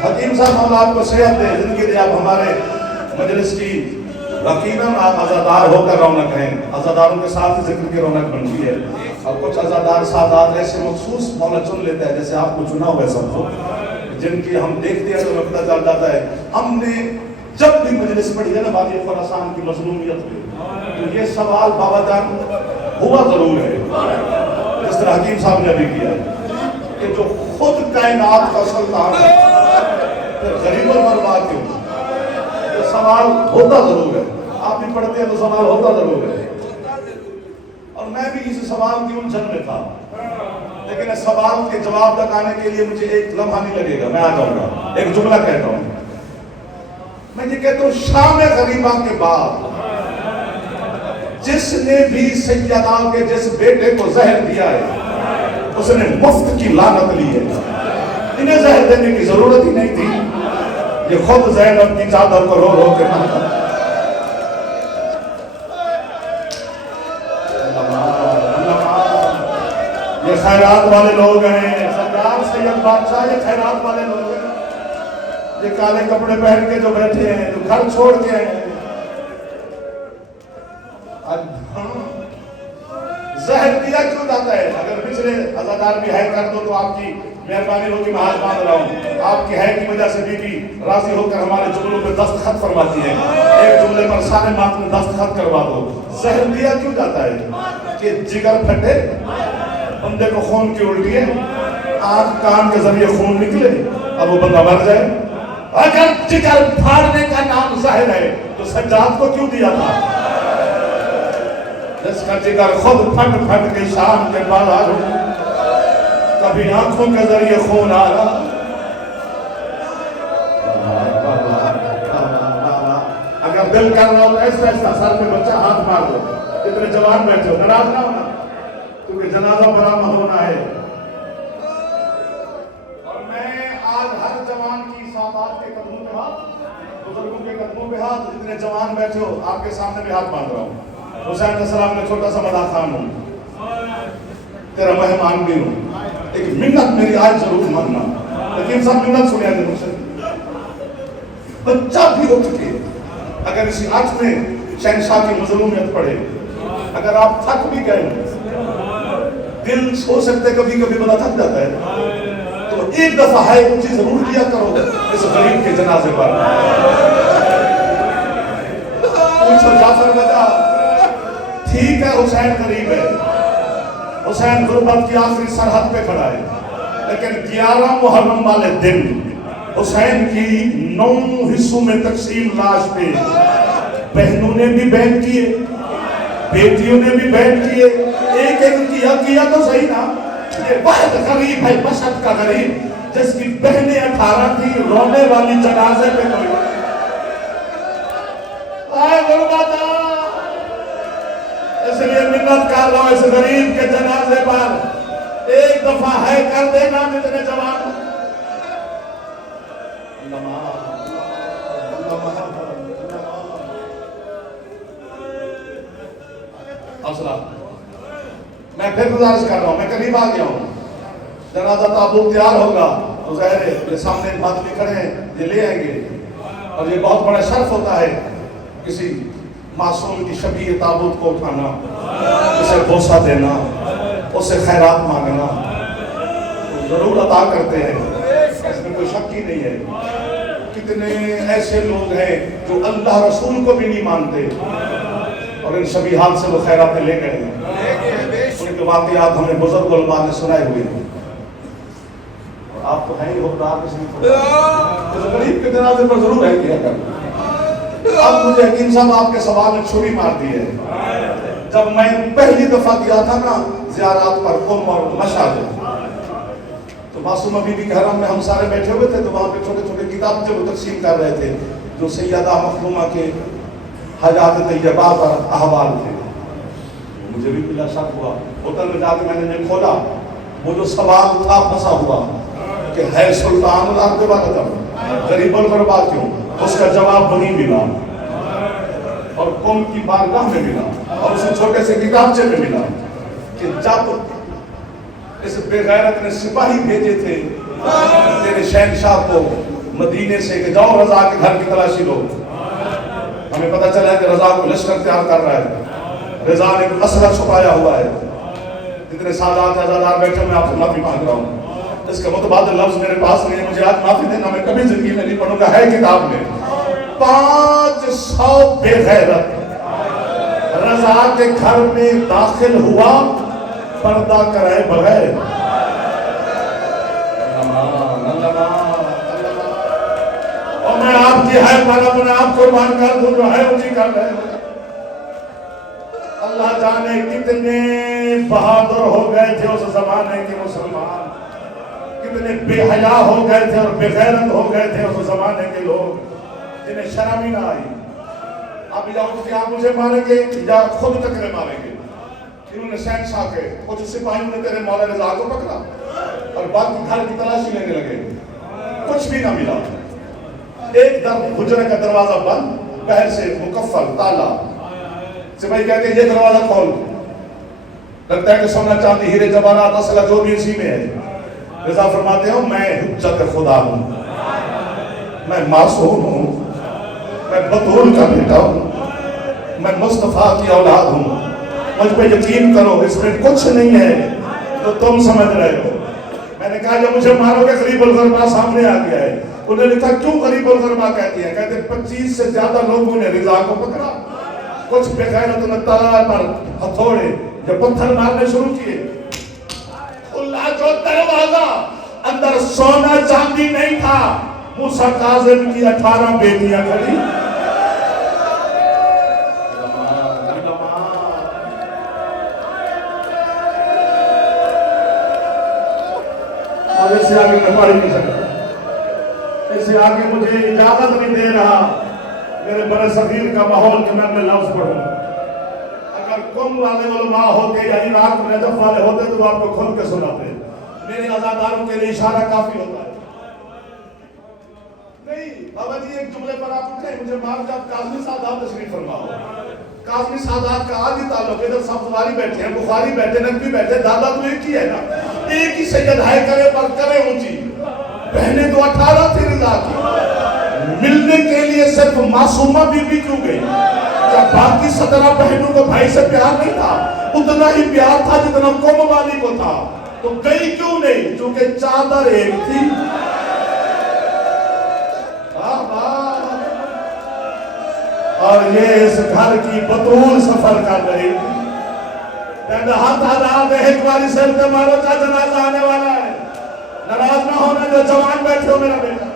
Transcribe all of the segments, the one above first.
हकीम साहब मौला आपको सेहत दे, जिंदगी दे, आप हमारे मजलिस की यकीनन आप अज़ादार होकर रौनक हैं। अज़ादारों के साथ ही जिक्र की रौनक बनती है। और कुछ अज़ादार सादात ऐसे मखसूस मौला चुन लेता है, जैसे आपको चुना हुआ है सबको, जिनकी हम देखते हैं तो हमें पता चल जाता है। हमने जब भी मजलिस पढ़ी है ना वादी खुरासान की मज़लूमियत पे, तो ये सवाल बाबा जान हुआ जरूर है, जिस तरह हकीम साहब ने भी किया कि जो खुद कायनात का सुल्तान है फिर गरीब और बर्बाद क्यों? ये सवाल होता जरूर है। आप भी पढ़ते हैं तो सवाल होता जरूर है। और मैं भी इस सवाल की उलझन में था, लेकिन इस सवाल के जवाब तक आने के लिए मुझे एक लम्हा नहीं लगेगा, मैं आ जाऊंगा। एक जुमला कहता हूं, मैं ये कहता हूं, शाम गरीबा के बाद जिसने भी सैयदा के जिस बेटे को जहर दिया है उसने मुफ्त की लानत ली है। इन्हें जहर देने की जरूरत ही नहीं थी, ये खुद ज़ैनब की चादर को रो रो के मांगा। ये खैरात वाले लोग हैं, सरदार सैयद बादशाह ये खैरात वाले लोग हैं। ये काले कपड़े पहन के जो बैठे हैं, जो घर छोड़ के आए हैं, जहर दिया क्यों जाता है? अगर पिछले अज़ादार भी है कर दो तो आपकी मेहरबानी होगी, मैं हाथ बांध रहा हूँ। आपकी है की वजह से बीबी राजी होकर हमारे जुमलों पे दस्तखत फरमाती है। एक जुमले पर सारे मात में दस्तखत करवा दो। जहर दिया क्यों जाता है? कि जिगर फटे, बंदे को खून की उल्टी है, आंख कान के जरिए खून निकले, अब वो बंदा मर जाए। अगर जिगर फाड़ने का नाम जहर है तो सज्जाद को क्यों दिया था? जिसका जिगर खुद फट फट के शाम के बाहर हो, कभी आंखों के जरिए खून आ रहा। अगर दिल कर रहा हो ऐसा ऐसा सर पे बच्चा हाथ मार दो। इतने जवान बैठे हो, नाराज ना होना, क्योंकि जनाजा बरामद होना है। और मैं आज हर जवान की सादात के कदमों पे हाथ, बुजुर्गों के कदमों पे हाथ, जितने जवान बैठे हो आपके सामने भी हाथ बांध रहा हूँ। हुसैन सलाम में छोटा सा मदा खान हूँ, तेरा मेहमान भी हूँ, एक मिन्नत मेरी आज जरूर मानना। लेकिन सब मिन्नत सुनिया मुझसे, बच्चा भी उठ के अगर इसी आज में शहनशाह की मज़लूमियत पढ़े, अगर आप थक भी गए, दिल हो सकते कभी कभी बड़ा थक जाता है, तो एक दफा है ऊंची जरूर दिया करो इस गरीब के जनाजे पर। पूछो जाफर वजह, ठीक है हुसैन गरीब है, हुसैन गुर्बत की आखिरी सरहद पे खड़ा है, लेकिन 11 मुहर्रम वाले दिन हुसैन की 9 हिस्सों में तकसीम लाश पे बहनों ने भी बैन किए, बेटियों ने भी बैन किए, एक एक किया तो सही ना। ये बहुत गरीब है, मशहद का गरीब, जिसकी बहनें 18 थी, रोने वाली जनाजे पे कोई आए गुर्बत। इसलिए मिन्नत कर रहा हूं इस गरीब के जनाजे पर एक दफा है कर देना। जितने जवान हौसला, मैं फिर गुजारिश कर रहा हूं, मैं करीब आ गया हूं। जनाजा ताबूत तैयार होगा तो ज़ाहिर सामने बात भी खड़े हैं, ये ले आएंगे। और ये बहुत बड़ा शर्फ होता है किसी मासूम की शबीह ताबूत को उठाना, उसे भोसा देना, उससे खैरात मांगना, तो जरूर अता करते हैं, इसमें कोई शक ही नहीं है। कितने ऐसे लोग हैं जो अल्लाह रसूल को भी नहीं मानते और इन शबीहात से वो खैरातें ले गए हैं। उनके वाक़यात हमें बुजुर्ग उलमा ने सुनाए हुए हैं। और आप तो हैं ही हो, आप इसलिए गरीब के जनाजे पर जरूर है किया कर। अब मुझे यकीन साहब आपके सवाल में छुरी मार दी है। जब मैं पहली दफा गया था ना ज़ियारत पर कुम और मशहद, तो मासूमा बीबी के हरम में हम सारे बैठे हुए थे, तो वहाँ पे छोटे छोटे किताब जो तकसीम कर रहे थे, जो सैयदा मखदूमा के हयात तैयबा पर अहवाल थे। मुझे भी बिला शक हुआ, होटल में जाकर मैंने नहीं खोला, वो जो सवाल था फंसा हुआ कि है सुल्तान अर्द वाला गरीबों पर बात क्यों, उसका जवाब वही मिला और कौम की बारगाह में मिला और उसे छोटे से किताबचे में मिला कि जब इस बेगैरत ने सिपाही भेजे थे तेरे शहनशाह को मदीने से कि जाओ रजा के घर की तलाशी लो। हमें पता चला है कि रजा को लश्कर तैयार कर रहा है, रजा ने असला छुपाया हुआ है। इतने सादात आजादार बैठे, मैं आपसे माफी मांग रहा हूँ। इसका मुतबादिल लफ्ज मेरे पास नहीं है, मुझे आज माफी देना, मैं कभी जिंदगी में नहीं पढ़ूंगा। है किताब में 500 बेगैरत रजा के घर में दाखिल हुआ पर्दा कराए बगैर। और मैं आपकी है पर अपने आप को मान कर दूं, जो है उसी कर रहे हो। अल्लाह जाने कितने बहादुर हो गए थे उस जमाने के मुसलमान, कितने बेहया हो गए थे और बेगैरत हो गए थे उस जमाने के लोग, जिन्हें शर्म ही ना आई। अब या उठ के आप मुझे मारेंगे या खुद टकरे मारेंगे। इन्होंने शहनशाह के कुछ सिपाहियों ने तेरे मौला रजा को पकड़ा और बाकी घर की तलाशी लेने लगे, कुछ भी ना मिला। एक दर हुजरे का दरवाजा बंद, बाहर से मुकफ्फल ताला। सिपाही कहते हैं ये दरवाजा खोल। लगता है कि सोना चांदी हीरे जवाहरात असला जो भी इसी में है। रजा फरमाते हो मैं हुज्जत खुदा हूँ, मैं मासूम हूँ, मैं बतूल का बेटा हूँ, मैं मुस्तफा की औलाद हूँ, मुझ पे यकीन करो, इसमें कुछ नहीं है तो तुम समझ रहे हो। मैंने कहा जब मुझे मारोगे गरीबुल गुरबा सामने आ गया है। उन्होंने कहा क्यों गरीबुल गुरबा कहती है? कहते 25 से ज्यादा लोगों ने रजा को पकड़ा, कुछ बेगैरतों ने तलवार पर हथौड़े या पत्थर मारने शुरू किए। खुला जो दरवाजा, अंदर सोना चांदी नहीं था, मूसा काज़िम की 18 बेटियां खड़ी। और इससे आगे मैं पढ़ नहीं सकता, इससे आगे मुझे इजाजत नहीं दे रहा मेरे बड़े सगीर का माहौल कि मैं अपने लफ्ज पढ़ूं। अगर कुम वाले उलमा होते या इराक में नजफ वाले होते तो आपको खुल के सुनाते। मेरे आजादारों के लिए इशारा काफी होता है। नहीं बाबा जी एक जुमले पर आप उठे, मुझे माफ कर, काज़मी सादात तशरीफ फरमाओ। काज़मी सादात का आदि ताल्लुक, इधर सब्ज़वारी बैठे हैं, बुखारी बैठे, नकवी बैठे, दादा तो एक ही है ना, एक ही सैयद है, करे पर करे ऊंची। बहने तो 18 थी रजा की, मिलने के लिए सिर्फ मासूमा बीबी क्यों गई? क्या बाकी 17 बहनों को भाई से प्यार नहीं था? उतना ही प्यार था जितना कौम वाली को था। तो गई क्यों नहीं? क्योंकि चादर एक थी। और ये इस घर की बतूल सफर कर रही थी। हाथ एक बारी सर पे मारो, का जनाजा आने वाला है। नाराज ना होना जो जवान बैठे हो मेरा बेटा।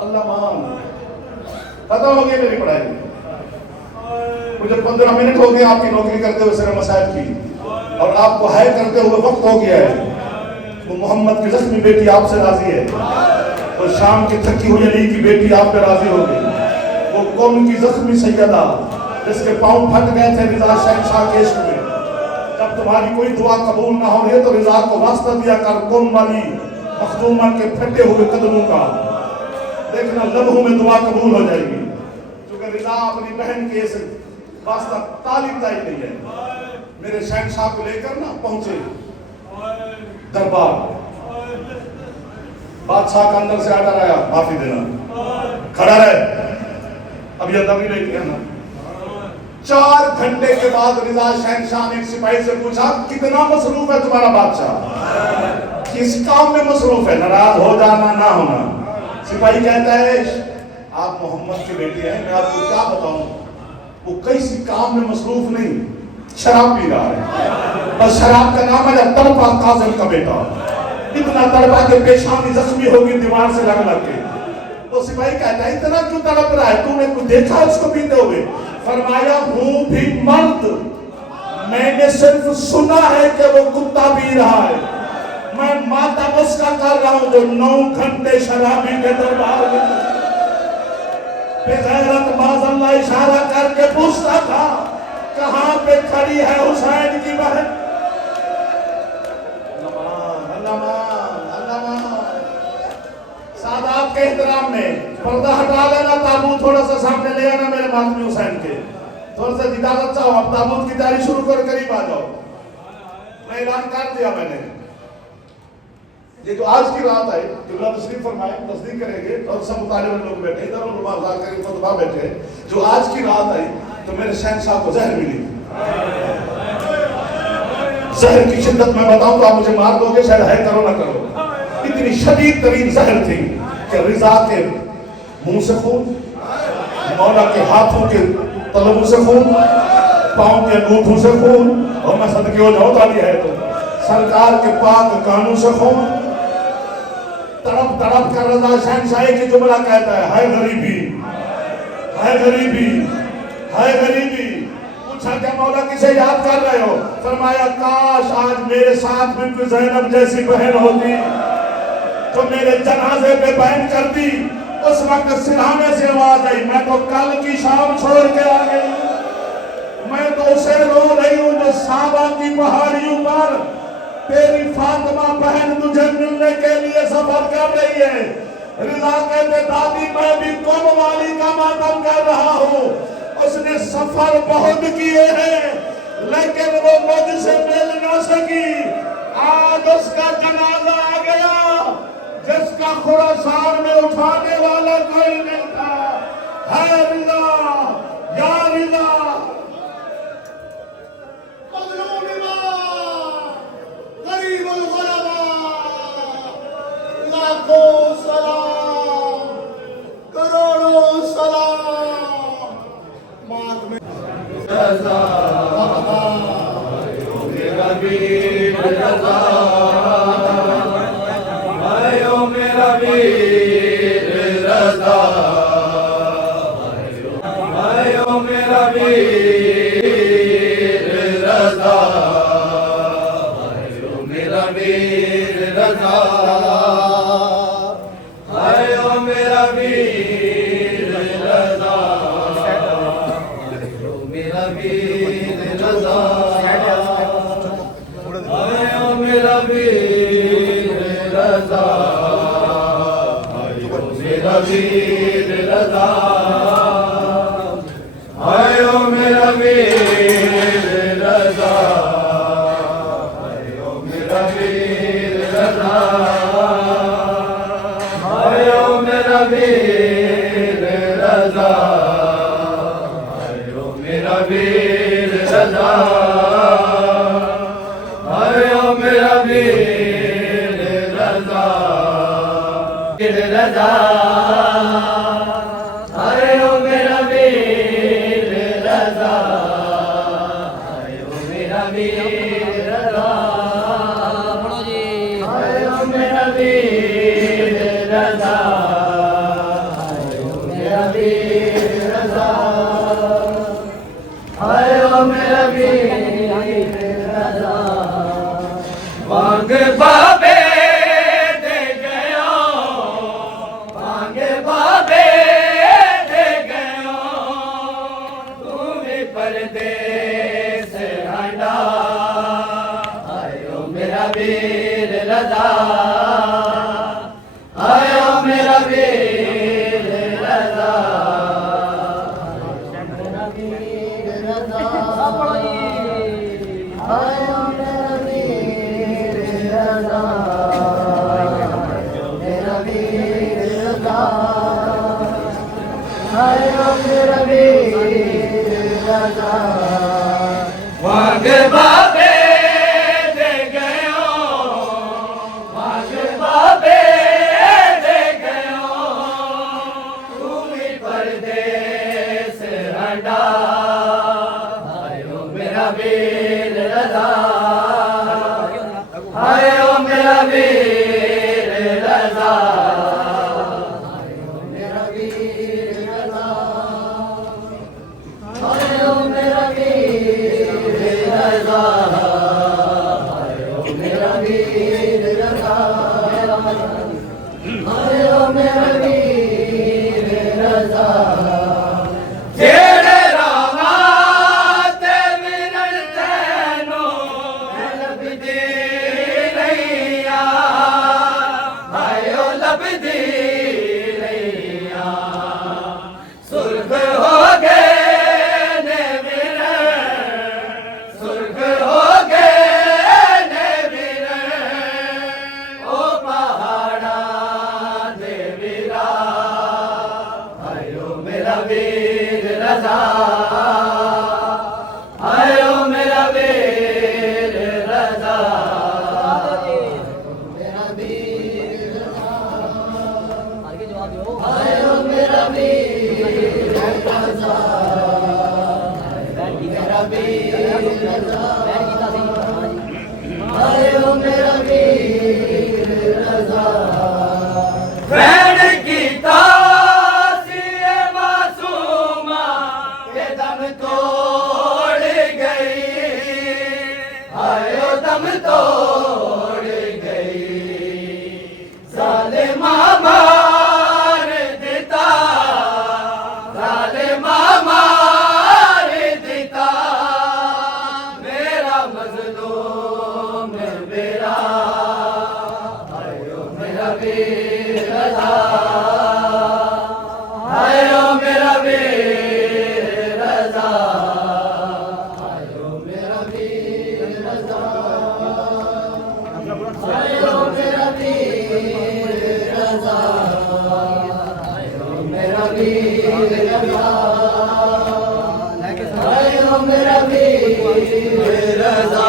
अल्लाह मान खत्म हो गई मेरी पढ़ाई। मुझे 15 मिनट हो गए आपकी नौकरी करते हुए सिर्फ मसाइब की, और आपको हाय करते हुए वक्त हो गया है। वो मोहम्मद की जख्मी बेटी आपसे राजी है, वो शाम की थकी हुई अली की बेटी आप पे राजी हो गई, वो कौम की जख्मी सैयदा जिसके पांव फट गए थे रिजा शहनशाह के इश्क में। जब तुम्हारी कोई दुआ कबूल ना हो रही तो रिजा को वास्ता दिया कर कौम वाली मखदूमा के फटे हुए कदमों का, देखना लम्हों में दुआ कबूल हो जाएगी। क्योंकि रिजा अपनी बहन के इस वास्ता तालीम दाई नहीं है। मेरे शहनशाह को लेकर ना पहुंचे दरबार, बादशाह का अंदर से आर्डर आया माफी देना, खड़ा रहे, अब यह नबी नहीं कहना। 4 घंटे के बाद रिजा शहनशाह ने एक सिपाही से पूछा कितना मसरूफ है तुम्हारा बादशाह, किस काम में मसरूफ है? नाराज हो जाना ना होना। सिपाही कहता है आप मोहम्मद की बेटी हैं, मैं आपको क्या बताऊं, वो किसी काम में मसरूफ नहीं, शराब पी रहा है। बस शराब का नाम है तड़पा काज़िम का बेटा, इतना तड़पा के पेशानी जख्मी होगी दीवार से लग लग के। तो सिपाही कहता है इतना क्यों तड़प रहा है, तूने कुछ देखा उसको पीते हुए? फरमाया हूँ भी मर्द, मैंने सिर्फ सुना है कि वो कुत्ता पी रहा है। मैं माता उसका कर रहा हूँ जो 9 घंटे शराबी के दरबार में बेगैरत माज़अल्लाह इशारा करके पूछता था कहां पे खड़ी है हुसैन की बहन। सादात के एहतराम में पर्दा हटा लेना, ताबूत थोड़ा सा सामने ले आना मेरे मातमी हुसैन के, थोड़ा सा इजाजत चाहो, अब ताबूत की तैयारी शुरू कर, करीब आ जाओ। मैं ऐलान कर दिया मैंने। ये जो आज की रात आई किबला तशरीफ फरमाए, तस्दीक करेंगे और सब मुतालिब लोग बैठे इधर और बैठे, जो आज की रात आई तो मेरे शहंशाह को जहर मिली। जहर की शिद्दत मैं बताऊं तो आप मुझे मार दोगे, शायद है करो ना करो। इतनी शदीद तरीन जहर थी कि रिजा के मुंह से खून, मौला के हाथों के तलबों से खून, पांव के अंगूठों से खून, और मैं सदके हो जाऊं ताली है तो सरकार के पाक कानून से खून। तड़प तड़प कर रजा शहंशाही की जुमला कहता है गरीबी, है गरीबी, है गरीबी। पूछा क्या मौला किसे याद कर रहे हो? फरमाया काश आज मेरे साथ में कोई ज़ैनब जैसी बहन होती तो मेरे जनाजे पे बैन करती। उस वक्त सिरहाने से आवाज आई, मैं तो कल की शाम छोड़ के आ गई, मैं तो उसे रो रही हूं जो साबा की पहाड़ियों पर तेरी फातिमा बहन तुझे मिलने के लिए सफर कर रही है। रिजा कहते दादी मैं भी कौम वाली का मातम कर रहा हूँ, उसने सफर बहुत किए हैं लेकिन वो मुझसे मिल न सकी। आज उसका जनाजा आ गया जिसका खुरासान में उठाने वाला कोई नहीं था। है रिजा, या रिजा। गरीबुल गुरबा लाखों सलाम, करोड़ों सलाम। मात में रजा मेरा वीर रजा, आयो मेरा वीर रजा, आयो मेरा वीर रजा, आयो मेरा वीर रजा, आयो मेरा वीर रजा, आयो मेरा वीर रजा, आयो मेरा वीर रजा, आयो मेरा वीर रजा, आयो मेरा वीर रजा, आयो मेरा वीर रजा, आयो मेरा वीर रजा, आयो मेरा वीर रजा, आयो मेरा वीर रजा, रजा, आयो मेरा वीर रजा, आयो मेरा वीर रजा, आयो मेरा वीर रजा, आयो मेरा वीर रजा, आयो मेरा वीर रजा। मांग बाबे दे गयो, मांग बाबे दे गयो, तुम्हें परदेस हटा, आयो मेरा वीर रजा, आयो मेरा वीर रजा, मेरा वीर रजा, आयो मेरा वीर रजा, मेरा वीर रजा, आयो मेरा वीर रजा। मांग बाबे दे गयो, मांग बाबे दे गयो, तुम्हें परदेस हटा, आयो मेरा वीर रजा, आयो मेरा वीर रजा, आयो मेरा वीर रजा, आयो मेरा वीर रजा, आयो मेरा वीर रजा, आयो मेरा वीर रजा। तेरे रामा ते मिलन तैनो लभदी रैया, आयो लभदी रैया, सुर्ख हो गए ने मिलन, सुर्ख हो गए आयो दम तोड़ गई जालिमा मार देता जालिमा मार देता मेरा मजलूम मेरा आयो मेरा वीर रज़ा आयो मेरा वीर रज़ा आयो मेरा वीर रज़ा आयो मेरा वीर रज़ा आयो मेरा वीर रज़ा आयो मेरा वीर रज़ा